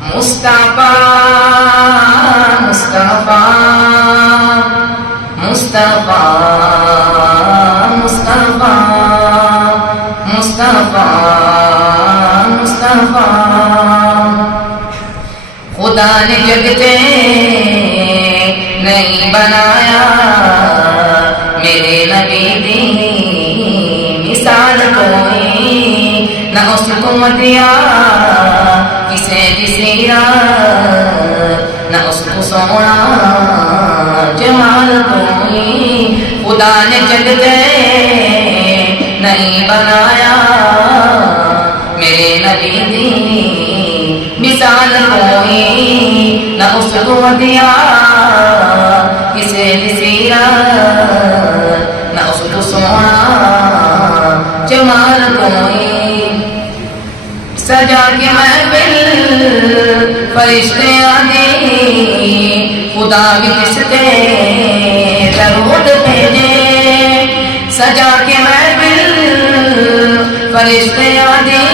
مصطفیٰ مصطفیٰ مصطفیٰ مصطفیٰ مصطفیٰ مصطفیٰ خدا نے جگتے نہیں بنایا میرے نبی دی مثال کوئی نہ اس کو دیا کسے بھی سیرت نہ اس کو سونا جمال کوئی خدا نے جگتے نہیں بنایا میرے نبی دی مثال کوئی نہ اس کو دیا کسے بھی سیرت نہ اس کو سونا جمال کوئی سجا کے محفل فرشتے آدھی خدا بھی کستے درود بھیجے سجا کے محفل فرشتے آدھی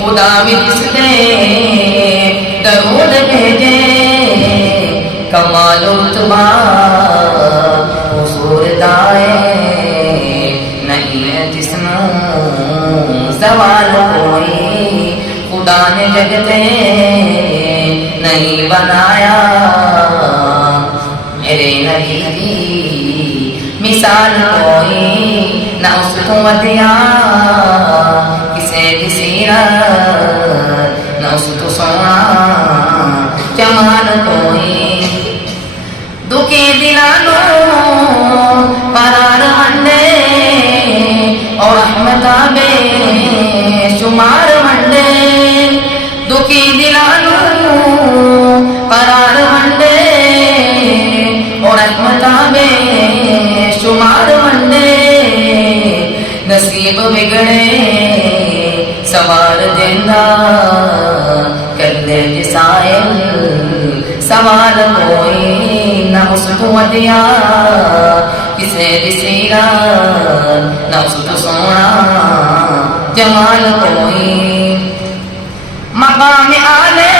خدا بھی کستے درود بھیجے کمال و رتبہ حضور دائے نہیں ہے جسم زوال کوئی خدا نے جگتے نہیں بنایا میرے نبی دی مثال کوئی نہ اس کو دیا کسے بھی سیرت نہ اس کو سونا جمال کوئی دکھی دلانو قرار منڈے اور رحمتہ بے شمار منڈے دکھی دلانو قرار منڈے اور رحمتہ بے شمار منڈے نصیب بگڑے سوار دیندہ کر دے جسائل سوال کوئی نہ اس کو دیا کسے بھی سیرت نہ اس کو سونا جمال کوئی مقام آلے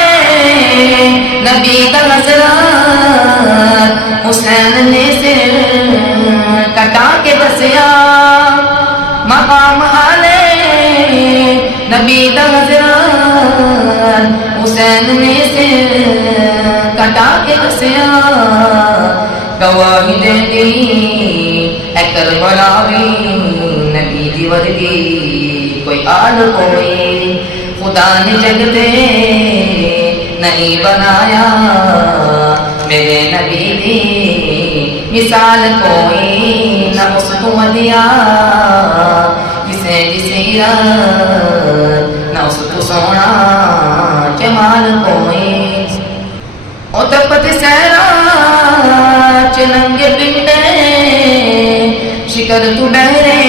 نبی کا حضرت حسین نے سر کٹا کے دسیا مقام آلے نبی کا حضرت حسین نے سر کٹا کے دسیا گواہی دے دی اے کربلا بھی نبی دی ورگی کوئی آل کوئی خدا نے جگتے نہیں بنایا میرے نبی دی مثال کوئی نہ اس کو دیا کسے بھی سیرت نہ اس کو سونا جمال کوئی او تپت سہرا چلنگے پنڈے شکر تو ڈہرے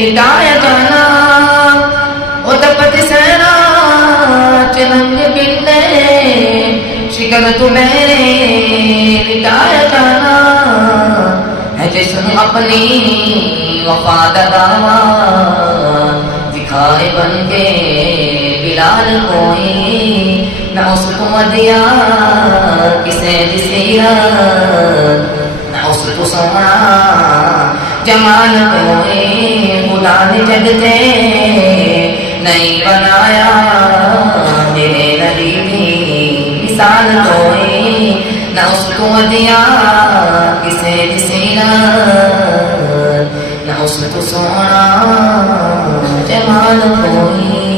لٹایا جانا او تپت سہرا چلنگے پنڈے شکر تو ڈہرے لٹایا جانا ہے جسم اپنی وفا دا دعویٰ دکھائے بن کے بلال کوئی نہ اس کو دیا کسے بھی سیرت نہ اس کو سونا جمال کوئی خدا نے جگتے نہیں بنایا میرے نبی دی مثال کوئی نہ اس کو دیا کسے بھی سیرت نہ اس کو سونا جمال کوئی